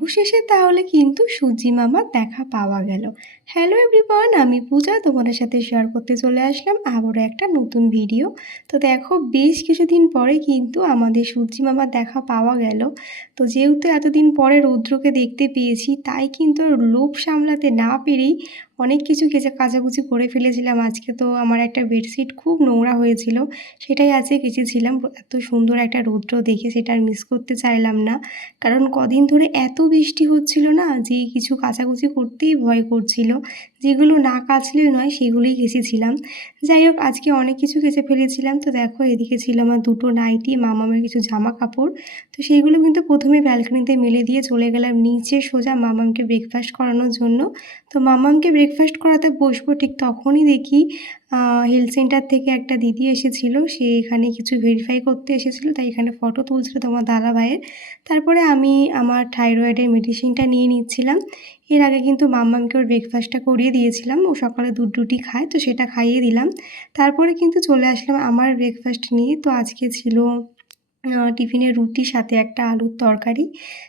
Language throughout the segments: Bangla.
অবশেষে তাহলে কিন্তু সূর্যি মামার দেখা পাওয়া গেল। হ্যালো এভরিওয়ান, আমি পূজা তোমাদের সাথে শেয়ার করতে চলে আসলাম আবারও একটা নতুন ভিডিও। তো দেখো, বেশ কিছুদিন পরে কিন্তু আমাদের সূর্যি মামার দেখা পাওয়া গেল। তো যেহেতু এতদিন পরে রৌদ্রকে দেখতে পেয়েছি, তাই কিন্তু আর লোভ সামলাতে না পেরেই অনেক কিছু কাচাকুচি করে ফেলেছিলাম। আজকে তো আমার একটা বেডশিট খুব নোংরা হয়েছিল, সেটাই আজকে কেচেছিলাম। এত সুন্দর একটা রৌদ্র দেখে সেটা আর মিস করতে চাইলাম না, কারণ কদিন ধরে এত বৃষ্টি হচ্ছিল না যে কিছু কাচাকুচি করতেই ভয় করছিল। যেগুলো না কাচলে নয় সেগুলোই কেচেছিলাম। যাই হোক, আজকে অনেক কিছু কেচে ফেলেছিলাম। তো দেখো, এদিকে ছিল আমার দুটো নাইটি, মামামের কিছু জামা কাপড়। তো সেইগুলো কিন্তু প্রথমে ব্যালকনিতে মেলে দিয়ে চলে গেলাম নিচে সোজা মামামকে ব্রেকফাস্ট করানোর জন্য। তো মামামকে ব্রেকফাস্ট করাতে বসবো, ঠিক তখনই দেখি হেলথ সেন্টার থেকে একটা দিদি এসেছিল। সে এখানে কিছু ভেরিফাই করতে এসেছিল, তাই এখানে ফটো তুলছিল তোমার দাদা ভাইয়ের। তারপরে আমি আমার থাইরয়েডের মেডিসিনটা নিয়ে নিচ্ছিলাম। এর আগে কিন্তু মাম্মামকে ওর ব্রেকফাস্টটা করিয়ে দিয়েছিলাম, ও সকালে দুধ রুটি খায়, তো সেটা খাইয়ে দিলাম। তারপরে কিন্তু চলে আসলাম আমার ব্রেকফাস্ট নিয়ে। তো আজকে ছিল টিফিনে রুটির সাথে একটা আলুর তরকারি।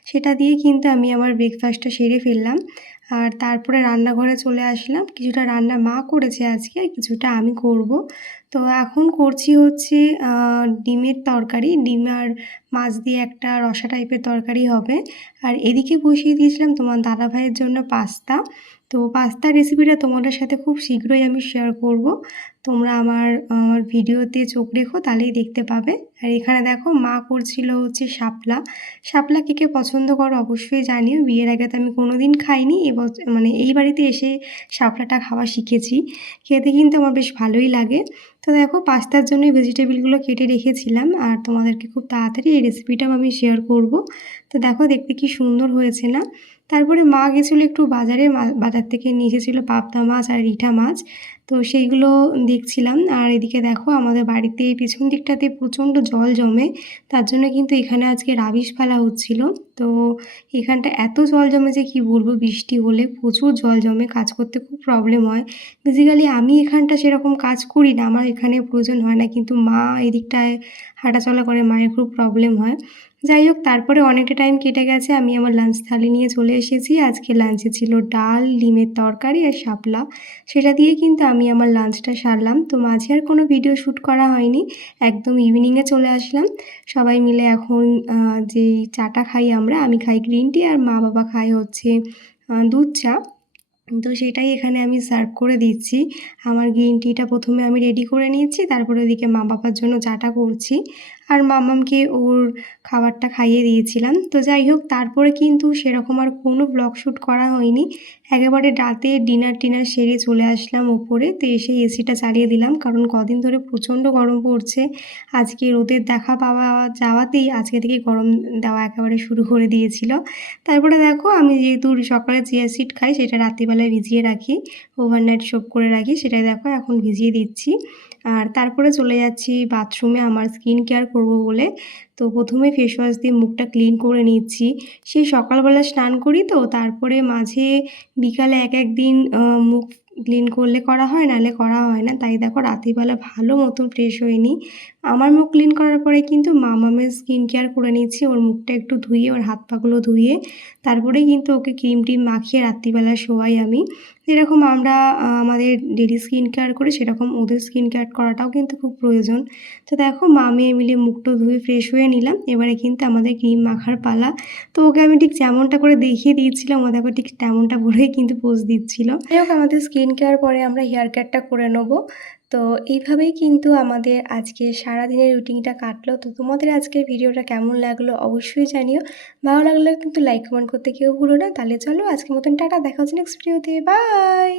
সেটা দিয়ে কিন্তু আমি আমার ব্রেকফাস্টটা সেরে ফেললাম। আর তারপরে রান্নাঘরে চলে আসলাম। কিছুটা রান্না মা করেছে আজকে, আর কিছুটা আমি করব। তো এখন করছি হচ্ছে ডিমের তরকারি। ডিম আর মাছ দিয়ে একটা রসা টাইপের তরকারি হবে। আর এদিকে বসিয়ে দিয়েছিলাম তোমার দাদা ভাইয়ের জন্য পাস্তা। তো পাস্তার রেসিপিটা তোমাদের সাথে খুব শীঘ্রই আমি শেয়ার করব। তোমরা আমার ভিডিওতে চোখ রেখো, তাহলেই দেখতে পাবে। আর এখানে দেখো, মা করছিল হচ্ছে শাপলা। শাপলা কে কে পছন্দ করো অবশ্যই জানিও। বিয়ের আগে তো আমি কোনো দিন খাইনি, মানে এই বাড়িতে এসে শাপলাটা খাওয়া শিখেছি। খেতে কিন্তু আমার বেশ ভালোই লাগে। তো দেখো, পাস্তার জন্য ভেজিটেবলগুলো কেটে রেখেছিলাম, আর তোমাদেরকে খুব তাড়াতাড়ি এই রেসিপিটাও আমি শেয়ার করব। তো দেখো, দেখতে কি সুন্দর হয়েছে না? তারপরে মা গেছিলো একটু বাজারে, বাজার থেকে নিয়ে এসেছিলো পাবদা মাছ আর রিঠা মাছ। তো সেইগুলো দেখছিলাম। আর এদিকে দেখো, আমাদের বাড়িতে পিছন দিকটাতে প্রচণ্ড জল জমে, তার জন্য কিন্তু এখানে আজকে রাবিশ ফেলা হচ্ছিল। তো এখানটা এত জল জমে যে কি বলবো, বৃষ্টি হলে প্রচুর জল জমে, কাজ করতে খুব প্রবলেম হয়। বেসিক্যালি আমি এখানটা সেরকম কাজ করি না, আমার এখানে প্রয়োজন হয় না, কিন্তু মা এদিকটায় হাঁটাচলা করে, মায়ের খুব প্রবলেম হয়। যাই হোক, তারপরে অনেকটা টাইম কেটে গেছে, আমি আমার লাঞ্চ থালি নিয়ে চলে এসেছি। আজকে লাঞ্চে ছিল ডাল, ডিমের তরকারি আর শাপলা। সেটা দিয়ে কিন্তু আমি আমার লাঞ্চটা সারলাম। তো মাঝে আর কোনো ভিডিও শ্যুট করা হয়নি, একদম ইভিনিংয়ে চলে আসলাম। সবাই মিলে এখন যেই চাটা খাই আমরা, আমি খাই গ্রিন টি আর মা বাবা খায় হচ্ছে দুধ চা। তো সেটাই এখানে আমি সার্ভ করে দিচ্ছি। আমার গ্রিন টিটা প্রথমে আমি রেডি করে নিয়েছি, তারপরে ওদিকে মা বাবার জন্য চাটা করছি, আর মামামকে ওর খাবারটা খাইয়ে দিয়েছিলাম। তো যাই হোক, তারপরে কিন্তু সেরকম আর কোনো ব্লগ শ্যুট করা হয়নি। একেবারে রাতে ডিনার টিনার সেরে চলে আসলাম ওপরে। তো এসে এসিটা চালিয়ে দিলাম, কারণ কদিন ধরে প্রচণ্ড গরম পড়ছে। আজকে রোদের দেখা পাওয়া যাওয়াতেই আজকে থেকে গরম দেওয়া একেবারে শুরু করে দিয়েছিল। তারপরে দেখো, আমি যেহেতু সকালে চিয়া সিড খাই, সেটা রাত্রিবেলায় ভিজিয়ে রাখি, ওভারনাইট সোক করে রাখি, সেটাই দেখো এখন ভিজিয়ে দিচ্ছি। আর তারপরে চলে যাচ্ছি বাথরুমে আমার স্কিন কেয়ার করবো বলে। তো প্রথমে ফেস ওয়াশ দিয়ে মুখটা ক্লিন করে নিচ্ছি। সেই সকালবেলা স্নান করি, তো তারপরে মাঝে বিকালে এক দিন মুখ ক্লিন করলে করা হয়, নাহলে করা হয় না। তাই দেখো, রাত্রিবেলা ভালো মতন ফ্রেশ হয়ে নিই। আমার মুখ ক্লিন করার পরে কিন্তু মামামের স্কিন কেয়ার করে নিচ্ছি, ওর মুখটা একটু ধুয়ে, ওর হাত পাগুলো ধুয়ে, তারপরেই কিন্তু ওকে ক্রিম টিম মাখিয়ে রাত্রিবেলা শোয়াই আমি। যেরকম আমরা আমাদের ডেলি স্কিন কেয়ার করি, সেরকম ওদের স্কিন কেয়ার করাটাও কিন্তু খুব প্রয়োজন। তো দেখো, মা মেয়ে মিলে মুখটা ধুয়ে ফ্রেশ হয়ে নিলাম। এবারে কিন্তু আমাদের ক্রিম মাখার পালা। তো ওকে আমি ঠিক যেমনটা করে দেখিয়ে দিয়েছিলাম, ও দেখো ঠিক তেমনটা করেই কিন্তু পোজ দিচ্ছিল। যাই হোক, আমাদের স্কিন কেয়ার পরে আমরা হেয়ার কেয়ারটা করে নেবো। তো এইভাবেই কিন্তু আমাদের আজকে সারাদিনের রুটিনটা কাটলো। তো তোমাদের আজকের ভিডিওটা কেমন লাগলো অবশ্যই জানিও। ভালো লাগলে কিন্তু লাইক কমেন্ট করতে কেউ ভুলো না। তাহলে চলো, আজকের মতন টাটা, দেখা হচ্ছে নেক্সট ভিডিওতে, বাই।